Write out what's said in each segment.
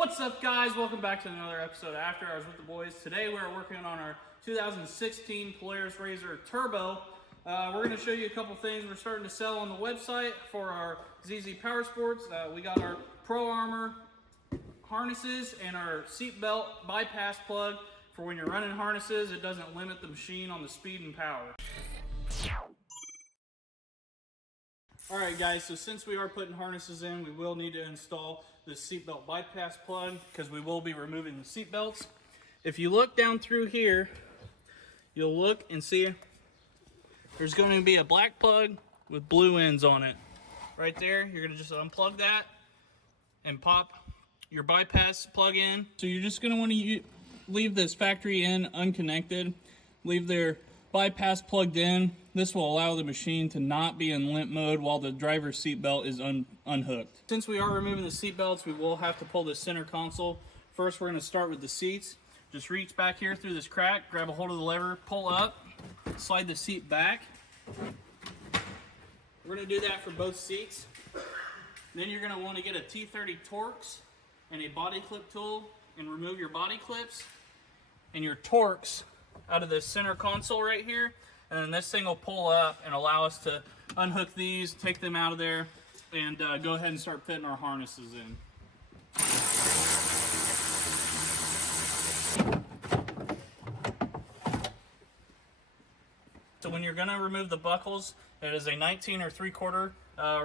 What's up, guys? Welcome back to another episode of After Hours with the Boys. Today we're working on our 2016 Polaris RZR Turbo. We're going to show you a couple things we're starting to sell on the website for our ZZ Powersports. We got our Pro Armor harnesses and our seatbelt bypass plug for when you're running harnesses. It doesn't limit the machine on the speed and power. Alright guys, so since we are putting harnesses in, we will need to install the seatbelt bypass plug because we will be removing the seatbelts. If you look down through here, you'll look and see there's going to be a black plug with blue ends on it. Right there, you're going to just unplug that and pop your bypass plug in. So you're just going to want to leave this factory in unconnected, leave their bypass plugged in. This will allow the machine to not be in limp mode while the driver's seat belt is unhooked. Since we are removing the seat belts, we will have to pull the center console. First, we're going to start with the seats. Just reach back here through this crack, grab a hold of the lever, pull up, slide the seat back. We're going to do that for both seats. Then you're going to want to get a T30 Torx and a body clip tool and remove your body clips and your Torx out of this center console right here, and then this thing will pull up and allow us to unhook these, take them out of there, and go ahead and start fitting our harnesses in. So when you're going to remove the buckles, it is a 19 or 3/4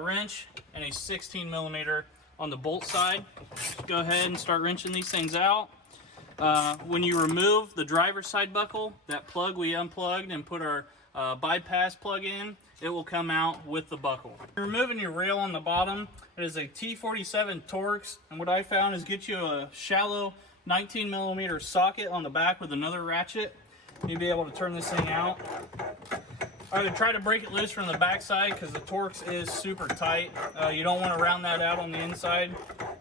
wrench and a 16 millimeter on the bolt side. Just go ahead and start wrenching these things out. When you remove the driver's side buckle, that plug we unplugged and put our bypass plug in, it will come out with the buckle. You're removing your rail on the bottom. It is a T47 Torx, and what I found is get you a shallow 19 millimeter socket on the back with another ratchet. You'll be able to turn this thing out. Either try to break it loose from the back side because the Torx is super tight. You don't want to round that out on the inside.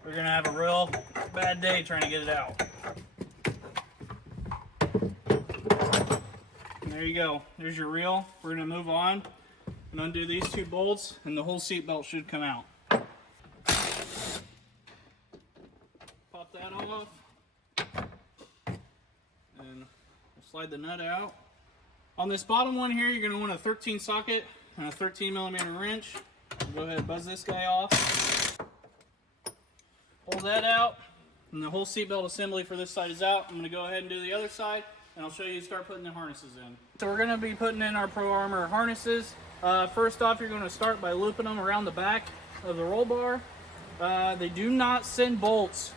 We're going to have a real bad day trying to get it out. There you go. There's your reel. We're going to move on and undo these two bolts, and the whole seat belt should come out. Pop that off, and slide the nut out. On this bottom one here, you're going to want a 13 socket and a 13 millimeter wrench. Go ahead and buzz this guy off. Pull that out, and the whole seat belt assembly for this side is out. I'm going to go ahead and do the other side, and I'll show you start putting the harnesses in. So we're going to be putting in our Pro Armor harnesses. First off, you're going to start by looping them around the back of the roll bar. They do not send bolts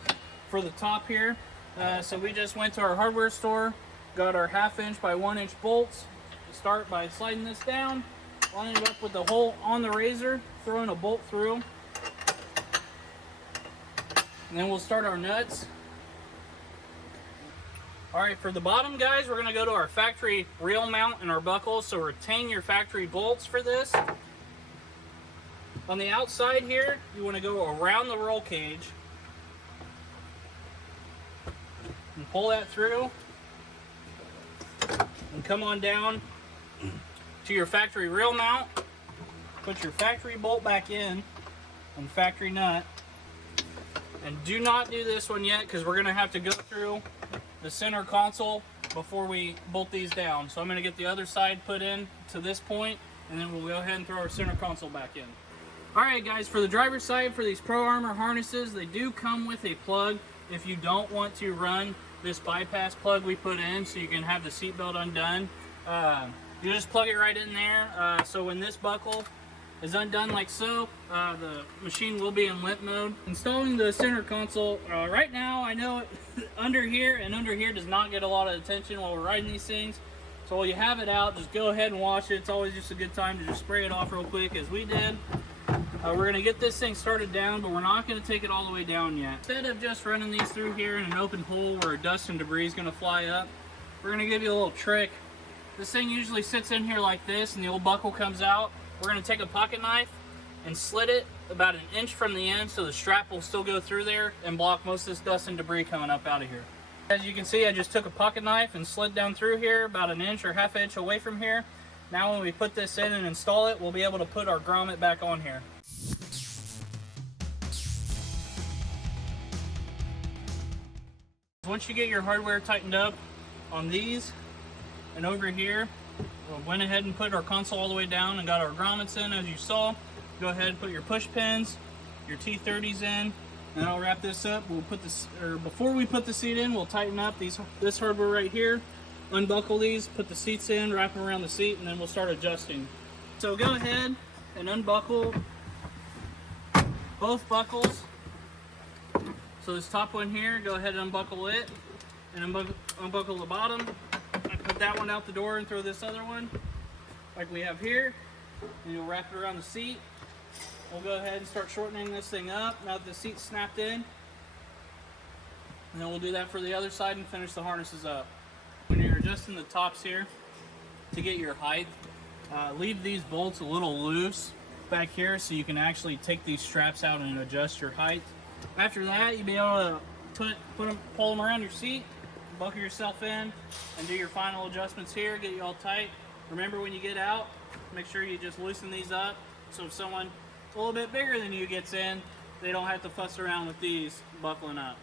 for the top here, so we just went to our hardware store, got our 1/2 inch by 1 inch bolts. Start by sliding this down, lining it up with the hole on the razor, throwing a bolt through, and then we'll start our nuts. Alright, for the bottom, guys, we're going to go to our factory rail mount and our buckles, so retain your factory bolts for this. On the outside here, you want to go around the roll cage and pull that through and come on down to your factory rail mount. Put your factory bolt back in and factory nut, and do not do this one yet because we're going to have to go through the center console before we bolt these down. So I'm going to get the other side put in to this point, and then we'll go ahead and throw our center console back in. Alright guys, for the driver's side, for these Pro Armor harnesses, they do come with a plug if you don't want to run this bypass plug we put in so you can have the seatbelt undone. You just plug it right in there, so when this buckle is undone like so, the machine will be in limp mode. Installing the center console, right now I know under here does not get a lot of attention while we're riding these things. So while you have it out, just go ahead and wash it. It's always just a good time to just spray it off real quick as we did. We're going to get this thing started down, but we're not going to take it all the way down yet. Instead of just running these through here in an open hole where dust and debris is going to fly up, we're going to give you a little trick. This thing usually sits in here like this and the old buckle comes out. We're going to take a pocket knife and slit it about 1 inch from the end so the strap will still go through there and block most of this dust and debris coming up out of here. As you can see, I just took a pocket knife and slid down through here about 1 inch or 1/2 inch away from here. Now when we put this in and install it, we'll be able to put our grommet back on here. Once you get your hardware tightened up on these and over here, we went ahead and put our console all the way down and got our grommets in, as you saw. Go ahead and put your push pins, your T30s in, and I'll wrap this up. We'll put this, or before we put the seat in, we'll tighten up this hardware right here, unbuckle these, put the seats in, wrap them around the seat, and then we'll start adjusting. So go ahead and unbuckle both buckles. So this top one here, go ahead and unbuckle it, and unbuckle the bottom. I put that one out the door and throw this other one, like we have here, and you'll wrap it around the seat. We'll go ahead and start shortening this thing up now that the seat's snapped in. And then we'll do that for the other side and finish the harnesses up. When you're adjusting the tops here to get your height, leave these bolts a little loose back here so you can actually take these straps out and adjust your height. After that, you'll be able to pull them around your seat, buckle yourself in, and do your final adjustments here, get you all tight. Remember, when you get out, make sure you just loosen these up so if someone a little bit bigger than you gets in, they don't have to fuss around with these buckling up.